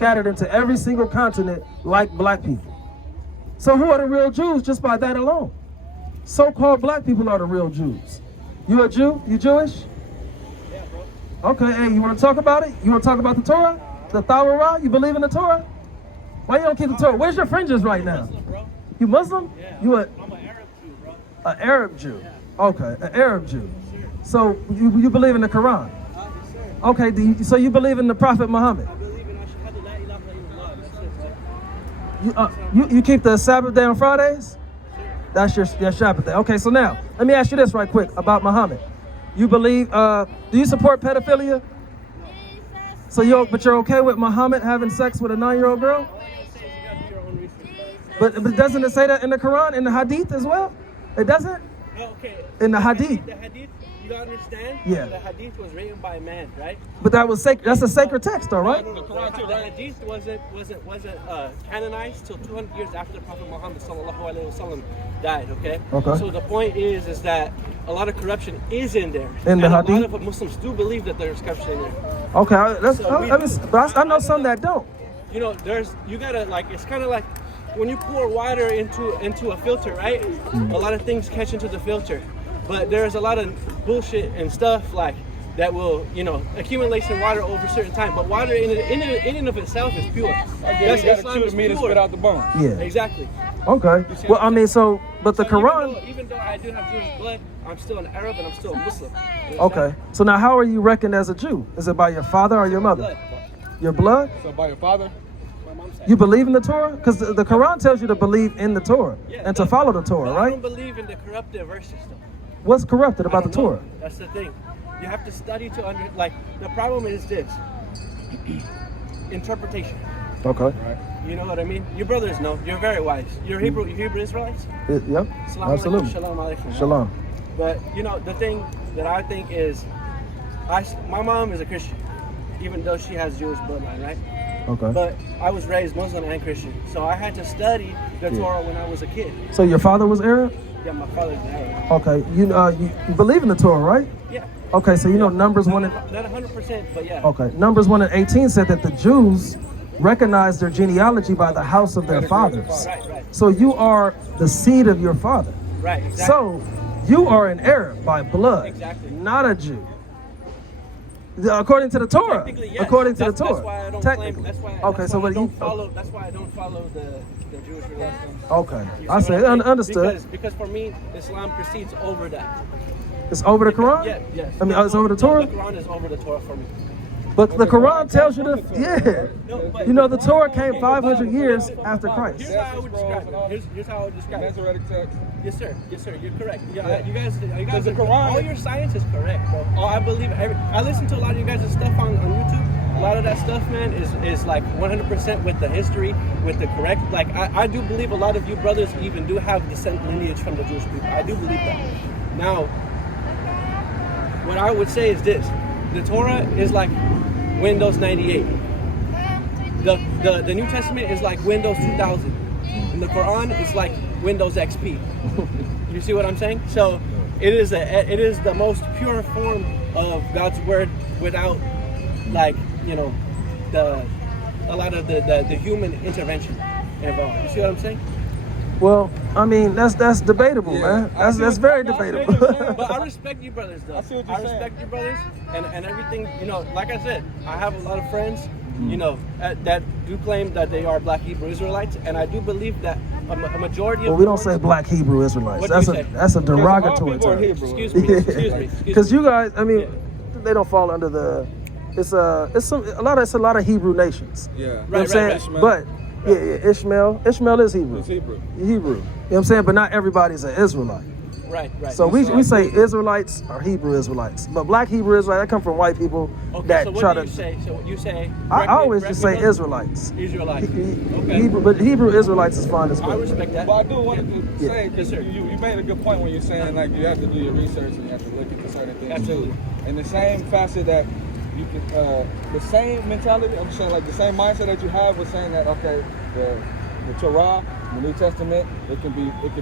scattered into every single continent like black people. So who are the real Jews just by that alone? So-called black people are the real Jews. You a Jew? You Jewish? Yeah, bro. Okay, hey, you want to talk about it? You want to talk about the Torah? The Torah? You believe in the Torah? Why you don't keep the Torah? Where's your fringes right now? Muslim, bro. You Muslim? Yeah. You I'm an Arab Jew, bro. An Arab Jew? Yeah. Okay, an Arab Jew. Yes, sir. So you believe in the Quran? Yes, sir. Okay, so you believe in the Prophet Muhammad? I believe in Ashhadu la ilaha illallah. That's it, bro. You keep the Sabbath day on Fridays? That's your Sabbath day. Okay, so now, let me ask you this right quick about Muhammad. You believe, do you support pedophilia? So but you're okay with Muhammad having sex with a 9-year-old girl? All I gotta say is you gotta do your own research. But doesn't it say that in the Quran, in the Hadith as well? It doesn't? Oh, okay. In the Hadith. The Hadith, you gotta understand? Yeah. The Hadith was written by a man, right? But that was sacred. That's a sacred text, though, right? The Quran too. The Hadith wasn't canonized till 200 years after the Prophet Muhammad sallallahu alaihi wasallam died. Okay. Okay. So the point is that a lot of corruption is in there. In the and Hadith? a lot of Muslims do believe that there's corruption in there. Okay, So I know some that don't. You know, you gotta it's kind of like when you pour water into a filter, right? A lot of things catch into the filter, but there's a lot of bullshit and stuff like that will, accumulate in water over a certain time. But water in and of itself is pure. That's got to chew the meat and spit out the bone. Yeah. Exactly. Okay. Well, I mean, but the Quran. Even though I do have Jewish blood, I'm still an Arab and I'm still a Muslim. Okay. So now, how are you reckoned as a Jew? Is it by your father or your mother? Blood. Your blood? So by your father? My mom's side. You believe in the Torah? Because the Quran tells you to believe in the Torah and to follow the Torah, But I right? don't believe in the corrupted verses though. What's corrupted about the I don't know. Torah? That's the thing. You have to study to the problem is this. Interpretation. Okay. You know what I mean? Your brothers know. You're very wise. You're Hebrew Israelites? Yep. Salam Absolutely. alaikum, shalom alaikum. Shalom. But the thing that I think is, my mom is a Christian, even though she has Jewish bloodline, right? Okay. But I was raised Muslim and Christian, so I had to study the Torah when I was a kid. So your father was Arab? Yeah, my father's an Arab. Okay. You believe in the Torah, right? Yeah. Okay. So Numbers 1 and Not 100%, but yeah. okay. Numbers 1 and 18 said that the Jews recognized their genealogy by the house of their fathers. Right. So you are the seed of your father. Right, exactly. So you are an Arab by blood, Exactly. not a Jew. According to the Torah. Technically, yes. According to the That's Torah. why I don't Technically. claim. That's why. Okay, That's so why I what don't you? follow. That's why I don't follow the Jewish religion. Okay, You I see say what I'm saying? understood. Because for me, Islam precedes over that. It's over the Quran. Yeah, yes. I mean, it's over the Torah. The Quran is over the Torah for me. But the Quran tells you to, No, but the Torah came 500 years after Christ. Here's how I would describe it. Here's how I would describe it. Masoretic text. Yes, sir. You're correct. Yeah, you guys, the Quran- all your science is correct, bro. I believe I listen to a lot of you guys' stuff on YouTube. A lot of that stuff, man, is like 100% with the history, with the correct. Like I do believe a lot of you brothers even do have descent lineage from the Jewish people. I do believe that. Now, what I would say is this: the Torah is like Windows 98. The New Testament is like Windows 2000. And the Quran is like Windows XP. You see what I'm saying? So it is the most pure form of God's word without a lot of the human intervention involved. You see what I'm saying? Well, I mean, that's debatable, man. That's very debatable. But I respect you brothers, though. I see what you're saying. respect you brothers and everything. Like I said, I have a lot of friends, that do claim that they are Black Hebrew Israelites, and I do believe that a majority of. Well, we don't say Black Hebrew Israelites. What do we say? That's a derogatory people are term. Hebrew. Excuse me. Because you guys, I mean, they don't fall under the. It's a lot of Hebrew nations. Yeah. You know what I'm saying? Ishmael. But Ishmael is Hebrew. It's Hebrew. Hebrew. You know what I'm saying? But not everybody's an Israelite. Right. So we say Israelites are Hebrew Israelites, but Black Hebrew Israelites, that come from white people Okay, that so try what do to. you say? So what you say? I always correct just me, say brother? Israelites. Israelites. Okay. Hebrew Israelites is fine as I well. respect that. But I do want to say, Yes, because sir. you made a good point when you're saying like you have to do your research and you have to look into certain things Absolutely. too. In the same facet that you can, the same mentality, I'm saying like the same mindset that you have with saying that okay, the Torah, the New Testament, it can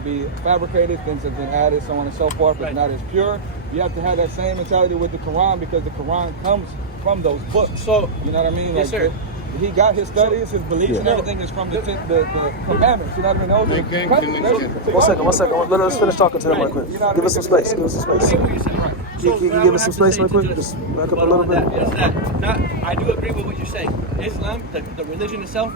be fabricated, things have been added, so on and so forth. Right. It's not as pure. You have to have that same mentality with the Quran because the Quran comes from those books. So you know what I mean? yes, Like, sir. he got his studies, his beliefs, and everything is from the commandments. You know what I mean? Those are customs. One second. Let us finish talking to them right quick. Give us some space. Give us some space. Can you give us some space right quick? Just back up a little bit. I do agree with what you're saying. Islam, the religion itself,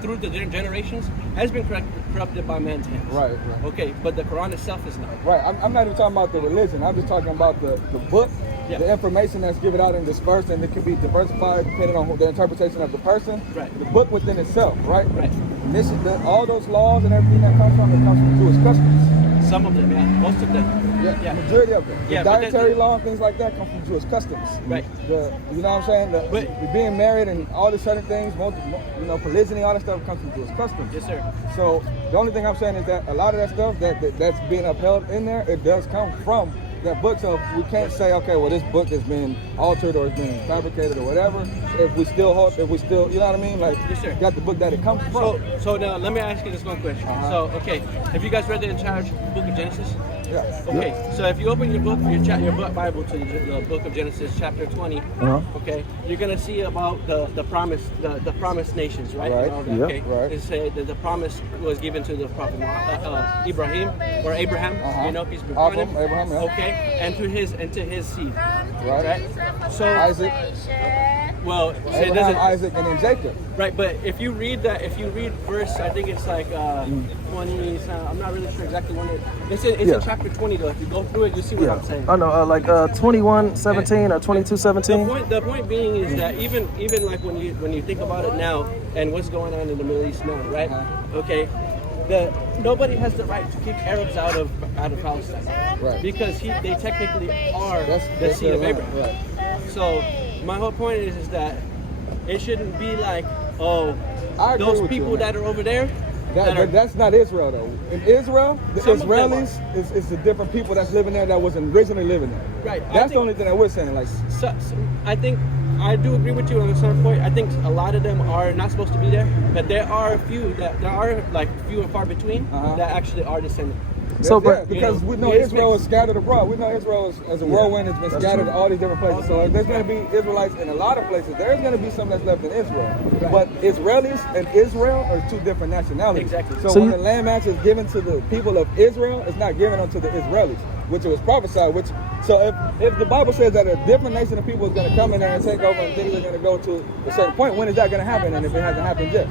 through the generations, has been corrupted by man's hands. Right. Okay, but the Quran itself is not. Right. I'm not even talking about the religion. I'm just talking about the book, the information that's given out and dispersed, and it can be diversified depending on the interpretation of the person. Right. The book within itself, right? Right. And this is all those laws and everything that comes from Jewish customs. Some of them, yeah. Most of them. Yeah. Majority of them. Yeah, the dietary law and things like that come from Jewish customs. Right. You know what I'm saying? The being married and all these certain things, polygyny, all that stuff comes from Jewish customs. Yes, sir. So the only thing I'm saying is that a lot of that stuff that's being upheld in there, it does come from that book. So we can't say, okay, well, this book has been altered or it's been fabricated or whatever. If we still, you know what I mean? Like, yes, sir. Got the book that it comes from. So now let me ask you this one question. So, okay, have you guys read the entire book of Genesis? Yeah. Okay, so if you open your book, your Bible to the book of Genesis, chapter 20, okay, you're gonna see about the promised nations, right? Right. Okay. Right. It said that the promise was given to the prophet Abraham, you know, peace be upon him. Abraham, yeah. Okay, and to his seed. Right. So Isaac. Well, so it Abraham, doesn't. Isaac, and then Jacob. Right, but if you read verse, I think it's like 20. I'm not really sure exactly when it's in chapter 20 though. If you go through it, you see what I'm saying. I know, like 21:17 or 22:17. The point being is that even like when you think about it now and what's going on in the Middle East now, right? Okay, nobody has the right to kick Arabs out of Palestine, right? Because they technically are the seed of Abraham. Right. So my whole point is that it shouldn't be like, those people that are over there. That's not Israel though. In Israel, the Israelis is the different people that's living there that was originally living there. Right. That's the only thing that we're saying. Like, so I think I do agree with you on a certain point. I think a lot of them are not supposed to be there, but there are few and far between that actually are descendants. So, because we know Israel is scattered abroad. We know Israel as a whirlwind has been scattered to all these different places. So there's going to be Israelites in a lot of places. There's going to be some that's left in Israel. But Israelis and Israel are two different nationalities. Exactly. So when the land match is given to the people of Israel, it's not given unto the Israelis, which it was prophesied. So if the Bible says that a different nation of people is going to come in there and take over and things are going to go to a certain point, when is that going to happen? And if it hasn't happened yet?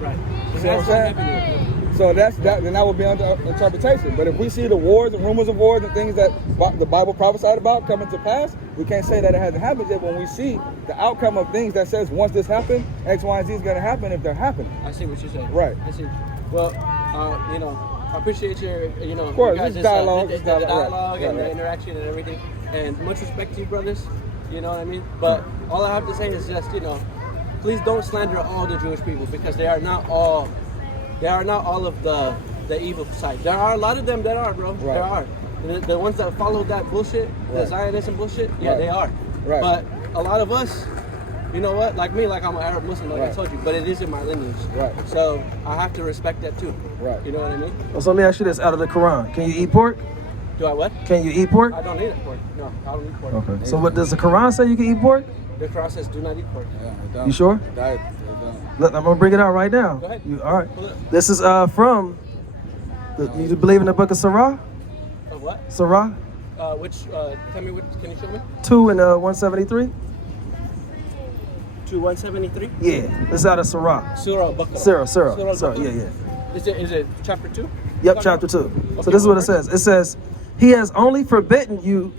Right. You see what I'm saying? So then that would be under interpretation. But if we see the wars and rumors of wars and things that the Bible prophesied about coming to pass, we can't say that it hasn't happened yet. When we see the outcome of things that says once this happened, X, Y, and Z is going to happen if they're happening. I see what you're saying. Right. I see. Well, I appreciate your, of course, this dialogue, the dialogue and the interaction and everything. And much respect to you, brothers. You know what I mean? But all I have to say is just, please don't slander all the Jewish people, because they are not all of the evil side. There are a lot of them that are, bro. Right. There are. The ones that follow that bullshit, the Zionism bullshit, they are. Right. But a lot of us, you know what? Like me, I'm an Arab Muslim, I told you, but it is in my lineage. Right. So I have to respect that too. Right. You know what I mean? Well, so let me ask you this: out of the Quran, can you eat pork? Do I what? Can you eat pork? I don't eat pork. No, I don't eat pork. Okay. So what does the Quran say? You can eat pork? The Quran says do not eat pork. Yeah, you sure? Look, I'm gonna bring it out right now. Go ahead. All right. This is from. You believe in the book of Surah? Of what? Surah. Tell me what? Can you show me? 2 and 173. 173. Yeah, it's out of Surah. Surah Baqarah. Surah. Yeah. Is it chapter 2? Yep, chapter 2. Okay, so this is what it says. It says, "He has only forbidden you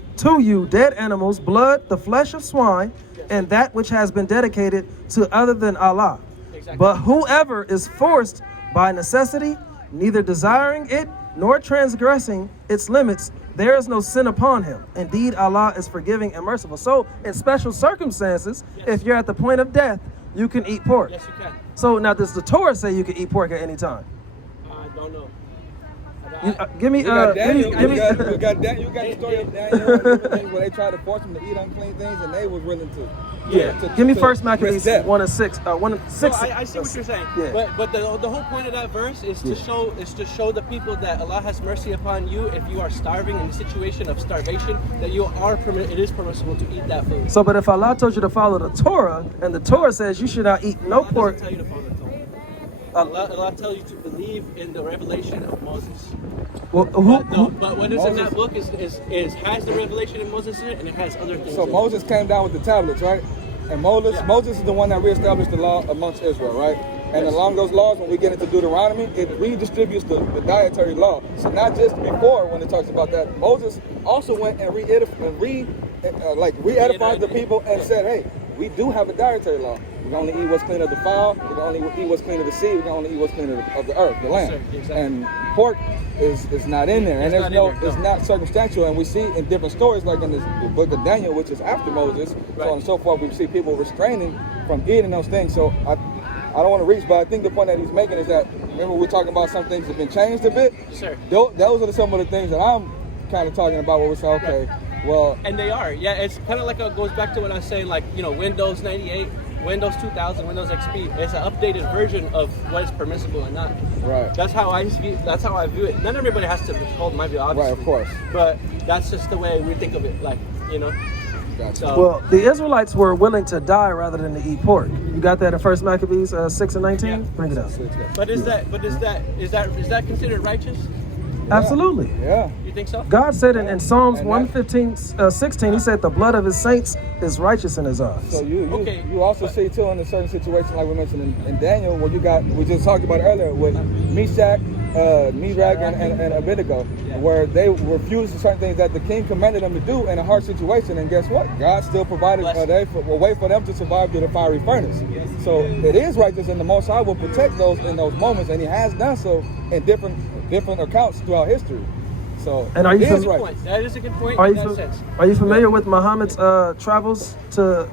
dead animals, blood, the flesh of swine, and that which has been dedicated to other than Allah. Exactly. But whoever is forced by necessity, neither desiring it nor transgressing its limits, there is no sin upon him. Indeed, Allah is forgiving and merciful." So in special circumstances, if you're at the point of death, you can eat pork. Yes, you can. So now does the Torah say you can eat pork at any time? I don't know. Give me, You got Daniel. give me. You got the story of Daniel and everything where they tried to force him to eat unclean things, and they was willing to. Give me First Maccabees risk death. 1:6. 1:6. So I see what you're saying. Yeah. But the whole point of that verse is to show the people that Allah has mercy upon you if you are starving in a situation of starvation, that it is permissible to eat that food. So, but if Allah told you to follow the Torah, and the Torah says you should not eat no Allah pork. doesn't tell you to follow the Torah. Allah tells you to believe in the revelation of Moses. Well, But what is in that book has the revelation of Moses in it, and it has other things. So in Moses came down with the tablets, right? And Moses is the one that reestablished the law amongst Israel, right? And along those laws, when we get into Deuteronomy, it redistributes the dietary law. So not just before when it talks about that, Moses also went and re-edified the people and said, hey, we do have a dietary law. We can only eat what's clean of the fowl. We can only eat what's clean of the sea. We can only eat what's clean of the earth, the land. Yes, sir, exactly. And pork is not in there, and it's not circumstantial. And we see in different stories, like in the book of Daniel, which is after Moses, so on and so forth. We see people restraining from eating those things. So I don't want to reach, but I think the point that he's making is that, remember we're talking about some things that have been changed a bit. Sure. Those are some of the things that I'm kind of talking about, where we say, okay, well, and they are, it's kind of like it goes back to what I was saying, like, Windows 98, Windows 2000, Windows XP. It's an updated version of what is permissible and not. Right. That's how I view it. Not everybody has to hold my view, obviously. Right, of course. But that's just the way we think of it, like, Gotcha. So, well, the Israelites were willing to die rather than to eat pork. You got that in First Maccabees 6:19. Yeah. Bring it up. But is that considered righteous? Absolutely. Yeah. You think so? God said in Psalms And 115:16, He said, "The blood of His saints is righteous in His eyes." So you also see too in a certain situation, like we mentioned in Daniel, where we just talked about earlier with Meshach, Shadrach, and Abednego, where they refused certain things that the king commanded them to do in a hard situation, and guess what? God still provided a way for them to survive through the fiery furnace. So it is righteous, and the Most High will protect those in those moments, and He has done so in different accounts throughout history. So And are you That is a good point in that sense. Are you familiar with Muhammad's travels to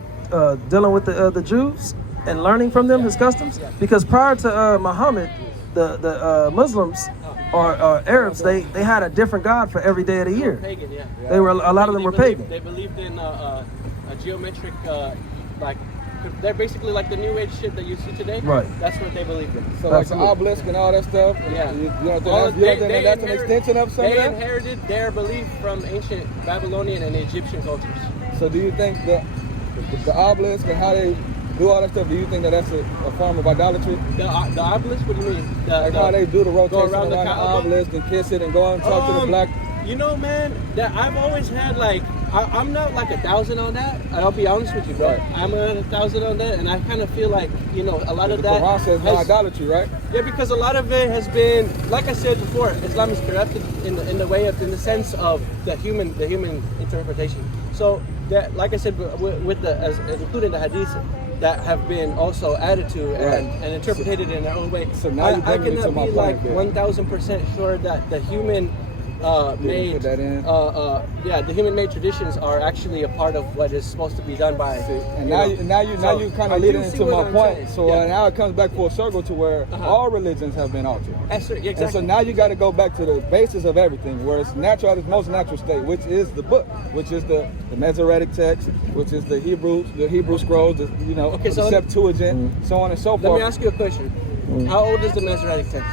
dealing with the Jews and learning from them his customs? Because prior to Muhammad, the Muslims or Arabs, they had a different god for every day of the year. Pagan, yeah. They were a lot of them were pagan. They believed in a geometric, like, they're basically like the new age shit that you see today. Right. That's what they believed in. So like the obelisk and all that stuff. Yeah. You don't think that's an extension of something? They inherited their belief from ancient Babylonian and Egyptian cultures. So do you think the obelisk and how they do all that stuff, do you think that's a form of idolatry? The obelisk? What do you mean? How they do the rotation around around the Kaaba? obelisk and kiss it and go and talk to the black. Man, that I've always had, like, I'm not like 1,000 on that. I'll be honest with you, bro. Right. I'm 1,000 on that, and I kind of feel like, a lot of The that. Quran says no idolatry, right? Yeah, because a lot of it has been, like I said before, Islam is corrupted in the sense of the human interpretation. So that, like I said, with including the hadiths that have been also added to and interpreted in their own way. So now I cannot be like 1,000% sure that the human made the human-made traditions are actually a part of what is supposed to be done by. And now you kind of leading into my point. So now it comes back full circle to where all religions have been altered. Exactly. And so now you got to go back to the basis of everything, where it's natural at its most natural state, which is the book, which is the Masoretic text, which is the Hebrew scrolls, the Septuagint, so on and so forth. Let me ask you a question. How old is the Masoretic text?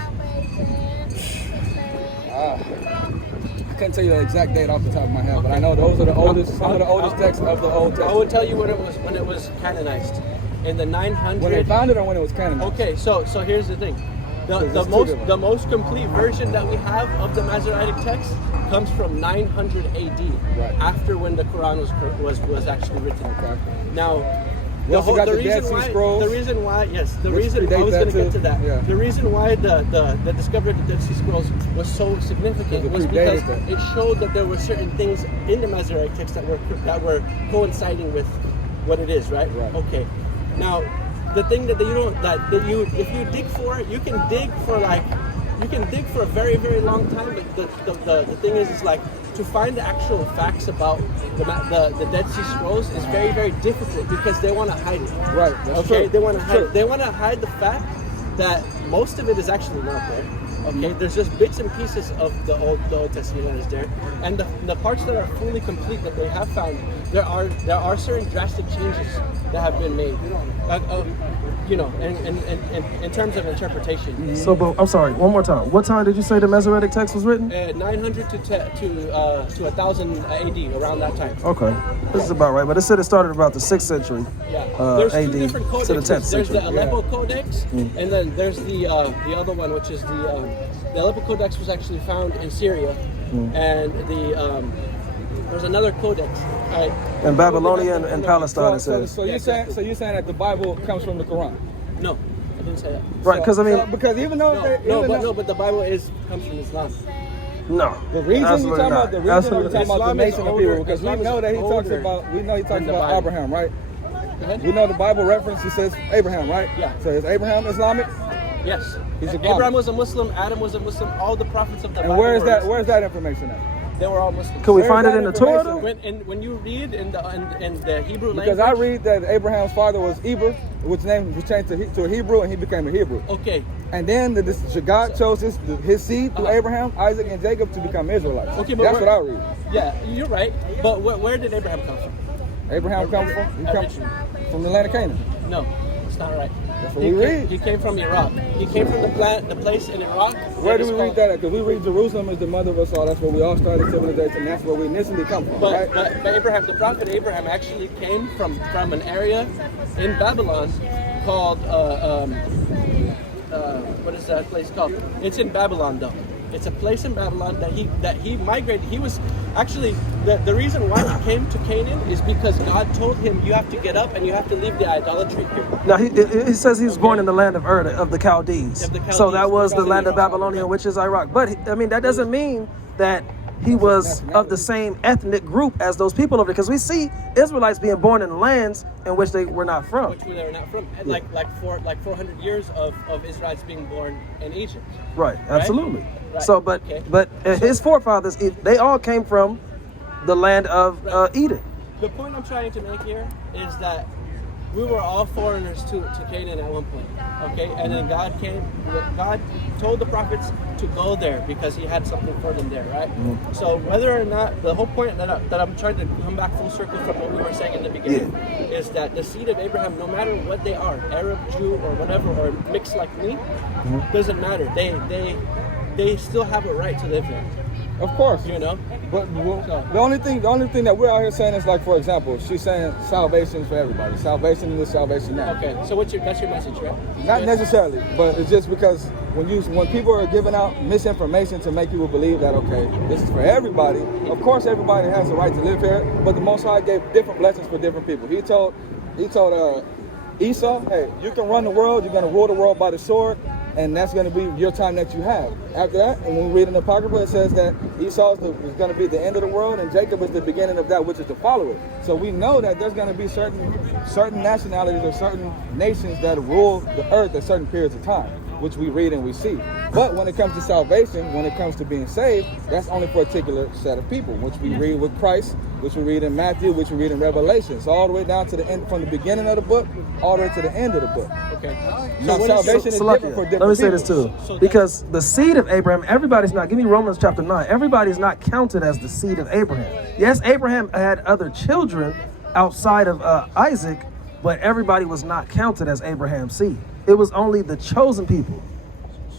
I can't tell you the exact date off the top of my head, but I know those are some of the oldest texts of the Old Testament. I will tell you when it was canonized, in the 900s. When they found it, or when it was canonized? Okay, so here's the thing. The most complete version that we have of the Masoretic text comes from 900 AD, after when the Quran was actually written. Okay. Now, The reason why the discovery of the Dead Sea Scrolls was so significant was because it showed that there were certain things in the Masoretic text that were coinciding with what it is, right? Okay. Now, the thing if you dig for it, you can dig for a very, very long time, but the thing is like, to find the actual facts about the Dead Sea Scrolls is very, very difficult because they want to hide it. Right. They want to hide. They want to hide the fact that most of it is actually not there. Okay, there's just bits and pieces of the Old Testament that is there, and the parts that are fully complete that they have found, there are certain drastic changes that have been made, you know, in terms of interpretation. So, but I'm sorry, one more time. What time did you say the Masoretic text was written? 900 to 1000 AD, around that time. Okay, this is about right. But it said it started about the 6th century. Yeah, there's AD two different codexes. to the 10th There's century. the Aleppo Codex, and then there's the other one, which is the Aleppo Codex was actually found in Syria, and there's another codex. And Babylonian and Palestine, it says. So you're saying that the Bible comes from the Quran? No, I didn't say that. Right, because I mean, because even though but the Bible comes from Islam. no. The reason absolutely you're talking not. about the Islam is nation of older. people, because we Islam is know that he talks older about than the Bible. Abraham, right? Go ahead. We know the Bible reference. He says Abraham, right? Yeah. So is Abraham Islamic? Yes. He's a Abraham prophet. was a Muslim. Adam was a Muslim. All the prophets of the Bible. And where is were that? Muslim. Where's that information at? They were all Muslims. Can we Where's find it that in the Torah? information? Though? When you read in the Hebrew Because language, I read that Abraham's father was Eber, which name was changed to a Hebrew, and he became a Hebrew. okay, And then God chose his seed through Abraham, Isaac, and Jacob to become Israelites. Okay, but that's what I read. yeah, you're right. But where did Abraham come from? Abraham comes from the land of Canaan. No, it's not right. That's what we read. He came from Iraq. He came from the place in Iraq. Where do we read that at? Because we read Jerusalem is the mother of us all. That's where we all started civilization. And that's where we initially come from, right? But Abraham, the prophet Abraham, actually came from an area in Babylon called what is that place called? It's in Babylon, though. It's a place in Babylon that he migrated. He was actually the reason why he came to Canaan is because God told him, you have to get up and you have to leave the idolatry here. Now he says he was born in the land of Ur, of the Chaldees. Of the Chaldees. So that was the land of Chaldees. Babylonia, which is Iraq. But I mean, that doesn't mean that he was of the same ethnic group as those people over there, because we see Israelites being born in lands in which they were not from. Which they were not from. And like 400 years of Israelites being born in Egypt. Right, absolutely. Right. So, but his forefathers, they all came from the land of Eden. The point I'm trying to make here is that we were all foreigners to Canaan at one point, okay? And then God told the prophets to go there because he had something for them there, right? Mm-hmm. So whether or not, the whole point that I'm trying to come back full circle from what we were saying in the beginning is that the seed of Abraham, no matter what they are, Arab, Jew, or whatever, or mixed like me, doesn't matter. They still have a right to live there. Of course. You know? But the only thing that we're out here saying is, like, for example, she's saying salvation for everybody. Salvation is salvation now. Okay, so that's your message, right? Not necessarily, but it's just because when people are giving out misinformation to make people believe that, okay, this is for everybody, of course everybody has the right to live here, but the Most High gave different blessings for different people. He told Esau, hey, you can run the world, you're going to rule the world by the sword, and that's going to be your time that you have. After that, and when we read in the Apocrypha, it says that Esau is going to be the end of the world, and Jacob is the beginning of that which is to follow it. So we know that there's going to be certain nationalities or certain nations that rule the earth at certain periods of time, which we read and we see. But when it comes to salvation, when it comes to being saved, that's only for a particular set of people, which we read with Christ, which we read in Matthew, which we read in Revelation. So all the way down to the end, from the beginning of the book, all the way to the end of the book. Okay. Now, salvation is different for different people. Let me say this too. Because the seed of Abraham, everybody's not, give me Romans chapter 9, everybody's not counted as the seed of Abraham. Yes, Abraham had other children outside of Isaac, but everybody was not counted as Abraham's seed. It was only the chosen people.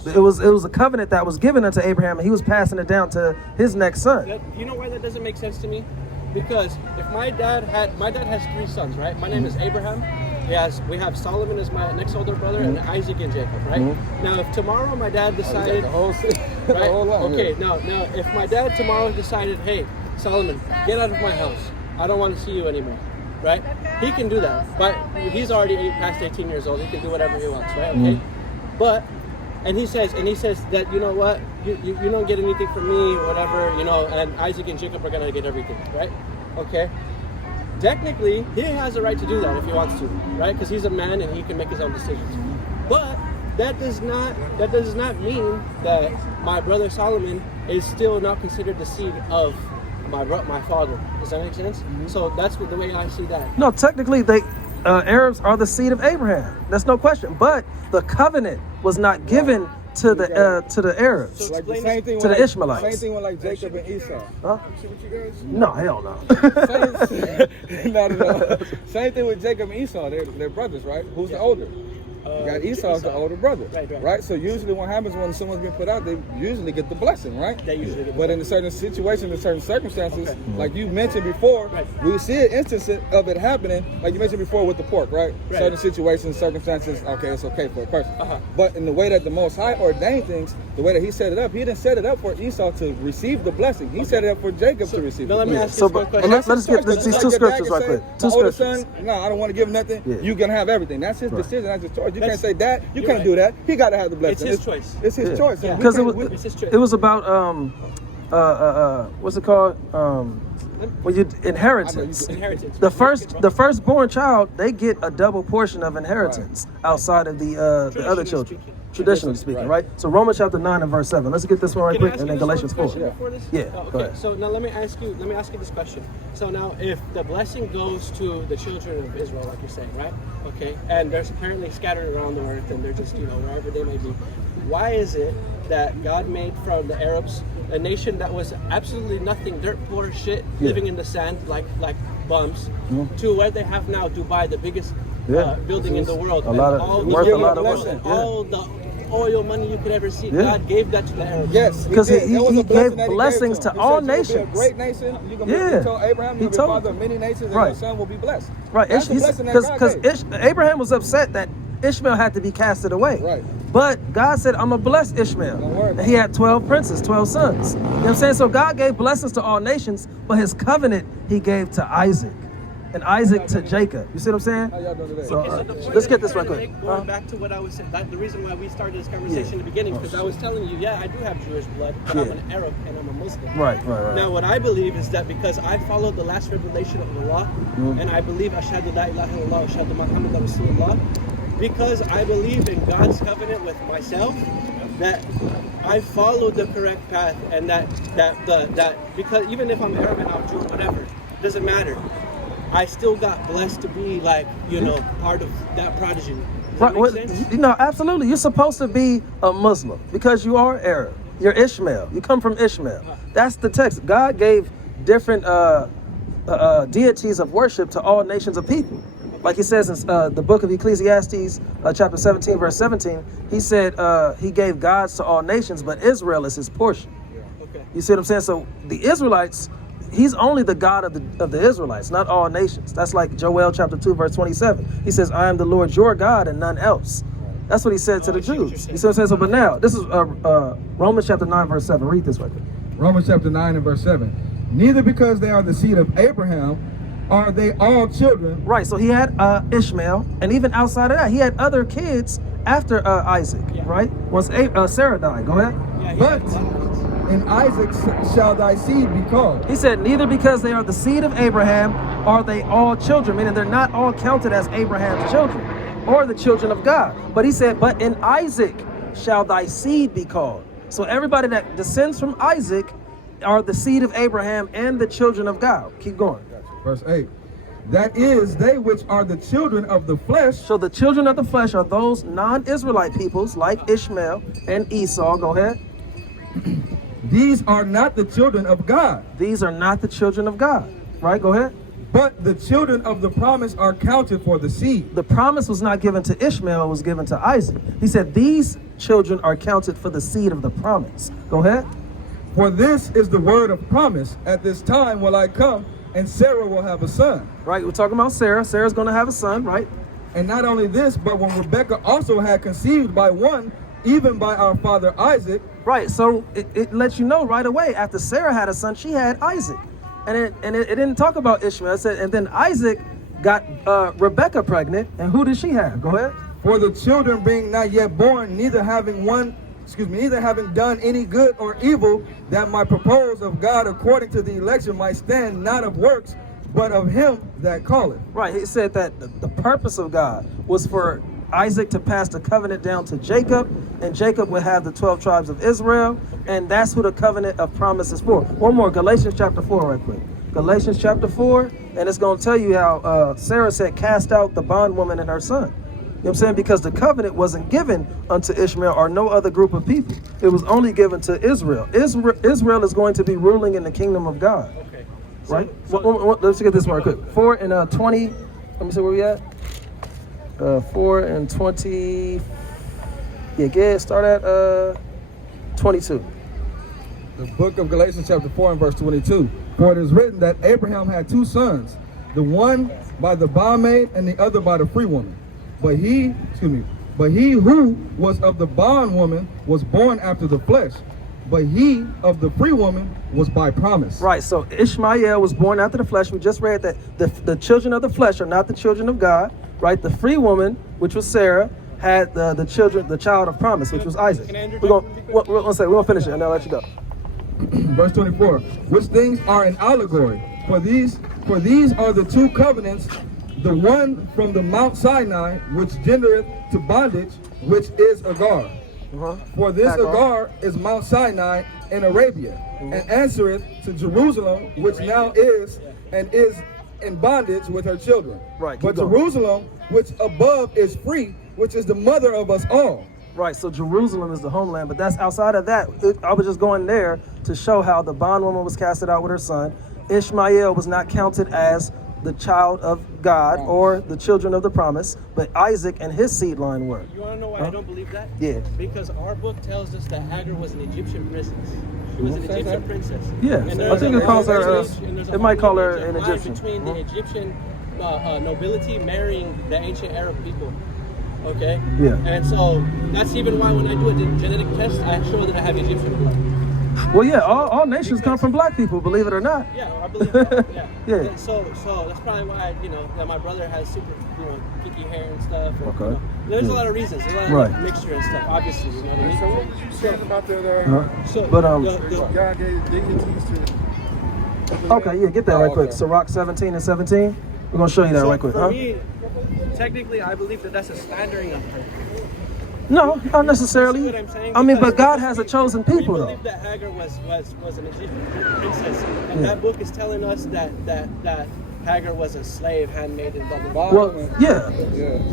It was a covenant that was given unto Abraham, and he was passing it down to his next son. You know why that doesn't make sense to me? Because if my dad has 3 sons, right? My name is Abraham. We have Solomon as my next older brother, and Isaac and Jacob, right? Now, if tomorrow my dad decided, now if my dad tomorrow decided, hey, Solomon, get out of my house. I don't want to see you anymore, right? He can do that, but he's already past 18 years old. He can do whatever he wants, right? Okay, but. And he says that, you know what, you don't get anything from me, whatever, you know, and Isaac and Jacob are going to get everything, right? Okay. Technically, he has the right to do that if he wants to, right? Because he's a man and he can make his own decisions. But that does not mean that my brother Solomon is still not considered the seed of my father. Does that make sense? So that's the way I see that. No, technically Arabs are the seed of Abraham. That's no question. But the covenant was not given to the Arabs, Like the Explain same it thing to with the Ishmaelites. Same thing with like Jacob and Esau. Huh? See what you guys? No, hell no. Not at all. Same thing with Jacob and Esau. They're brothers, right? Who's the older? You got Esau's the older brother, Right. So usually what happens when someone's been put out, they usually get the blessing, right? They usually get the But in a certain situation, in certain circumstances, Okay. like you mentioned before, we see an instance of it happening, like you mentioned before with the pork, right? Right. Certain situations, circumstances, okay, it's okay for a person. Uh-huh. But in the way that the Most High ordained things, the way that he set it up, he didn't set it up for Esau to receive the blessing. He set it up for Jacob to receive Now the let me blessing. ask you one question. let us get these two scriptures right quick. Two My older scriptures. son, no, I don't want to give him nothing. Yeah. You can have everything. That's his Right. decision. That's his choice. You That's- can't say that. You you're can't right. do that. He got to have the blessing. It's his choice. It's his choice. Yeah. Because It's his choice. it was about what's it called? When you inheritance. Inheritance. The firstborn child, they get a double portion of inheritance outside of the other children. Traditionally speaking, right? So Romans chapter 9 and verse 7. Let's get this one right Can I quick, ask and you then this Galatians one 4. question before this? Yeah, Oh, go okay. ahead. So now let me ask you this question. So now, if the blessing goes to the children of Israel, like you're saying, right? Okay, and they're apparently scattered around the earth, and they're just wherever they may be. Why is it that God made from the Arabs a nation that was absolutely nothing, dirt poor shit, living in the sand like bums, to where they have now Dubai, the biggest building in the world, worth a lot of money. all the oil money you could ever see. Yeah. God gave that to the Arabs. Yes, Because did. he That was a blessing that gave blessings to to him. all He said, "You will be nations." a great nation. You can Yeah. he told Abraham, He you'll be told father him. of many nations, and Right. your son will be blessed. Right, That's the blessing that God because gave. Abraham was upset that Ishmael had to be casted away. Right. But God said, I'm going to bless Ishmael. Don't worry. And he had 12 princes, 12 sons. You know what I'm saying? So God gave blessings to all nations, but his covenant he gave to Isaac. And Isaac to Jacob. You see what I'm saying? How y'all doing today? So, Okay, so the point let's that get I'm this trying right to quick. make, going back to what I was saying, the reason why we started this conversation in the beginning, because I was telling you, I do have Jewish blood, but I'm Yeah. an Arab and I'm a Muslim. Right. Now, what I believe is that because I followed the last revelation of Allah, and I believe Ashhadu la ilaha illallah, Ashhadu Muhammad Rasulullah, because I believe in God's covenant with myself, that I followed the correct path, and that because even if I'm Arab and I'm Jew, whatever, doesn't matter. I still got blessed to be part of that prodigy. Does that make sense? Absolutely. You're supposed to be a Muslim because you are Arab. You're Ishmael. You come from Ishmael. That's the text. God gave different deities of worship to all nations of people. Like he says in the book of Ecclesiastes, chapter 17, verse 17, he said he gave gods to all nations, but Israel is his portion. Okay. You see what I'm saying? So the Israelites, he's only the God of the Israelites, not all nations. That's like Joel chapter 2, verse 27. He says, I am the Lord your God and none else. That's what he said to the I see what you're Jews. saying. You see what I'm saying? So, but now, this is Romans chapter 9, verse 7. Read this right quick. Romans chapter 9 and verse 7. Neither because they are the seed of Abraham are they all children. Right, so he had Ishmael, and even outside of that, he had other kids after Isaac, right? Once Sarah died. Go ahead. Yeah, But in Isaac shall thy seed be called. He said, neither because they are the seed of Abraham are they all children, meaning they're not all counted as Abraham's children or the children of God. But he said, but in Isaac shall thy seed be called. So everybody that descends from Isaac are the seed of Abraham and the children of God. Keep going. Verse 8. That is, they which are the children of the flesh. So the children of the flesh are those non-Israelite peoples like Ishmael and Esau. Go ahead. These are not the children of God. These are not the children of God. Right? Go ahead. But the children of the promise are counted for the seed. The promise was not given to Ishmael, it was given to Isaac. He said, these children are counted for the seed of the promise. Go ahead. For this is the word of promise. At this time will I come, and Sarah will have a son. Right, we're talking about Sarah. Sarah's going to have a son, right? And not only this, but when Rebekah also had conceived by one, even by our father Isaac. Right, so it lets you know right away, after Sarah had a son, she had Isaac. And it didn't talk about Ishmael. It said, and then Isaac got Rebekah pregnant, and who did she have? Go ahead. For the children being not yet born, neither having done any good or evil, that my propose of God according to the election might stand not of works, but of him that calleth. Right, he said that the purpose of God was for Isaac to pass the covenant down to Jacob, and Jacob would have the 12 tribes of Israel, and that's who the covenant of promise is for. One more, Galatians chapter 4 right quick. Galatians chapter 4, and it's going to tell you how Sarah said, cast out the bondwoman and her son. what I'm saying? Because the covenant wasn't given unto Ishmael or no other group of people. It was only given to Israel. Israel is going to be ruling in the kingdom of God. Okay. Right? Let's get this one right quick. 4 and 20. Let me see where we at. 4 and 20. Yeah, start at 22. The book of Galatians chapter 4 and verse 22. For it is written that Abraham had 2 sons, the one by the bondmaid and the other by the free woman. But he who was of the bondwoman was born after the flesh, but he of the free woman was by promise. Right, so Ishmael was born after the flesh. We just read that the children of the flesh are not the children of God, right? The free woman, which was Sarah, had the child of promise, which was Isaac. We're gonna finish it and I'll let you go. Verse 24, which things are an allegory. For these are the 2 covenants, the one from the Mount Sinai, which gendereth to bondage, which is Agar. For this Agar is Mount Sinai in Arabia, and answereth to Jerusalem, which now is and is in bondage with her children. Right, but Jerusalem, which above is free, which is the mother of us all. Right, so Jerusalem is the homeland, but that's outside of that. I was just going there to show how the bondwoman was casted out with her son. Ishmael was not counted as the child of God or the children of the promise, but Isaac and his seed line were. You want to know why I don't believe that? Yeah. Because our book tells us that Hagar was an Egyptian princess. She was an Egyptian princess. Yeah, And I think it calls her. It might call her an line Egyptian. between the Egyptian nobility marrying the ancient Arab people. Okay. Yeah. And so that's even why when I do a genetic test, I show that I have Egyptian blood. Well, yeah, all nations come from black people, believe it or not. Yeah, I believe that. Yeah. Yeah. And so that's probably why that my brother has super kinky hair and stuff. And, Okay. There's a lot of reasons, a lot of mixture and stuff. Obviously, you know what I mean. So what was you saying about that? So, But God gave dignities to. Okay, yeah, get that right quick. Sirach 17 and 17. We're gonna show you that so right quick. For me, technically, I believe that that's a slandering of her. No, not necessarily. See what I'm saying? I mean, but Because God has a chosen people, we though. believe that Hagar was an Egyptian princess, and that book is telling us that Hagar was a slave, handmaiden, blah blah blah. Well, yeah.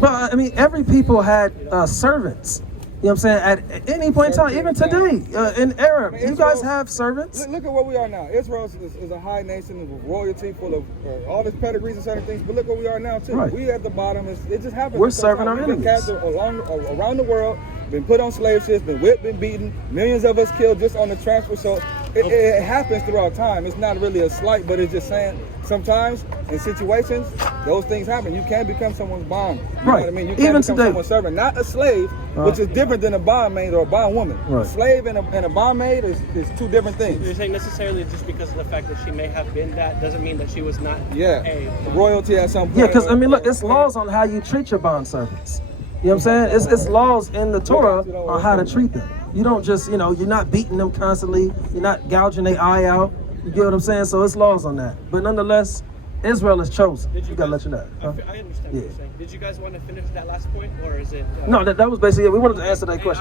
But I mean, every people had servants. You know what I'm saying? At any point in time, even today, in Arab, you guys have servants. Look at where we are now. Israel is a high nation of royalty, full of all this pedigrees and certain things. But look where we are now too. Right. We at the bottom. It just happens. We're serving our We've been enemies. captured around the world. Been put on slave ships. Been whipped. Been beaten. Millions of us killed just on the transfer. So it happens throughout time. It's not really a slight, but it's just saying sometimes in situations those things happen. You can become someone's bond. You know what I mean? You can Even become today. someone's servant, not a slave, which is different than a bondmaid or a bondwoman. Right. A slave and a bondmaid is 2 different things. You're saying necessarily just because of the fact that she may have been that doesn't mean that she was not a royalty at some point. Yeah, because I mean, look, it's laws on how you treat your bond servants. You know what I'm saying? It's laws in the Torah on how to treat them. You don't just, you're not beating them constantly. You're not gouging their eye out. You get what I'm saying? So it's laws on that. But nonetheless, Israel is chosen. You gotta let you know. I understand what you're saying. Did you guys want to finish that last point, or is it? No, that was basically it. We wanted to answer that question.